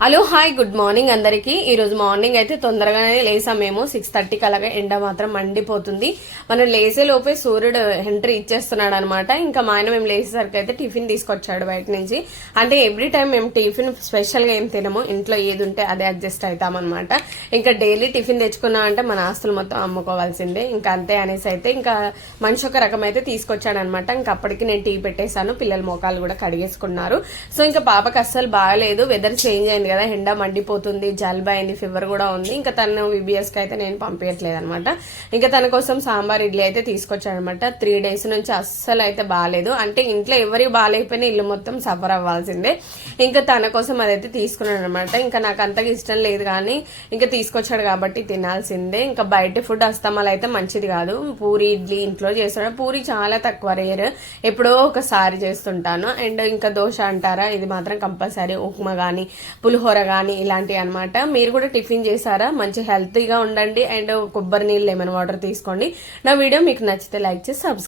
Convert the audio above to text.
Hello hi good morning అందరికి. ఈ రోజు మార్నింగ్ అయితే తొందరగానే లేసాం. మేము 6:30 అలాగా ఎండ మాత్రం మండిపోతుంది. మనం లేసే లోపే సూర్యుడు ఎంట్రీ ఇచ్చేస్తున్నాడు అనమాట. ఇంకా మా ఆయన మేము లేసేసరికి అయితే టిఫిన్ తీసుకొచ్చాడు బయట నుంచి. అంటే ఎవ్రీ టైం మేము టిఫిన్ స్పెషల్ గా ఏం తినము, ఇంట్లో ఏది ఉంటే అదే అడ్జస్ట్ అవుతామన్నమాట. ఇంకా డైలీ టిఫిన్ తెచ్చుకున్నా అంటే మన ఆస్తులు మొత్తం అమ్ముకోవాల్సిందే. ఇంకా అంతే అనేసి అయితే ఇంకా మనిషి ఒక రకం అయితే తీసుకొచ్చాడు అనమాట. ఇంకా అప్పటికి నేను టీ పెట్టేశాను, పిల్లల మోకాలు కూడా కడిగేసుకున్నారు. సో ఇంకా పాపకి అస్సలు బాగాలేదు, వెదర్ చేంజ్ అయింది కదా, ఎండ మండిపోతుంది, జలుబు అయింది, ఫీవర్ కూడా ఉంది. ఇంకా తను విబిఎస్ కి అయితే నేను పంపించట్లేదు అనమాట. ఇంకా తన కోసం సాంబార్ ఇడ్లీ అయితే తీసుకొచ్చాడనమాట. 3 days నుంచి అస్సలు అయితే బాగాలేదు. అంటే ఇంట్లో ఎవరికి బాగాలేకపోయినా ఇల్లు మొత్తం సఫర్ అవ్వాల్సిందే. ఇంకా తన కోసం అదైతే తీసుకున్నాడు అనమాట. ఇంకా నాకు అంతగా ఇష్టం లేదు కానీ ఇంకా తీసుకొచ్చాడు కాబట్టి తినాల్సిందే. ఇంకా బయట ఫుడ్ అస్తమాలు అయితే మంచిది కాదు. పూరి ఇడ్లీ ఇంట్లో చేస్తాడు. పూరి చాలా తక్కువ, రేర్, ఎప్పుడో ఒకసారి చేస్తుంటాను. అండ్ ఇంకా దోశ అంటారా, ఇది మాత్రం కంపల్సరీ. ఉప్మా కానీ పులిహోర కానీ ఇలాంటివి అనమాట. మీరు కూడా టిఫిన్ చేశారా? మంచి హెల్తీగా ఉండండి. అండ్ కొబ్బరి నీళ్ళు లెమన్ వాటర్ తీసుకోండి. నా వీడియో మీకు నచ్చితే లైక్ చేసి సబ్స్క్రైబ్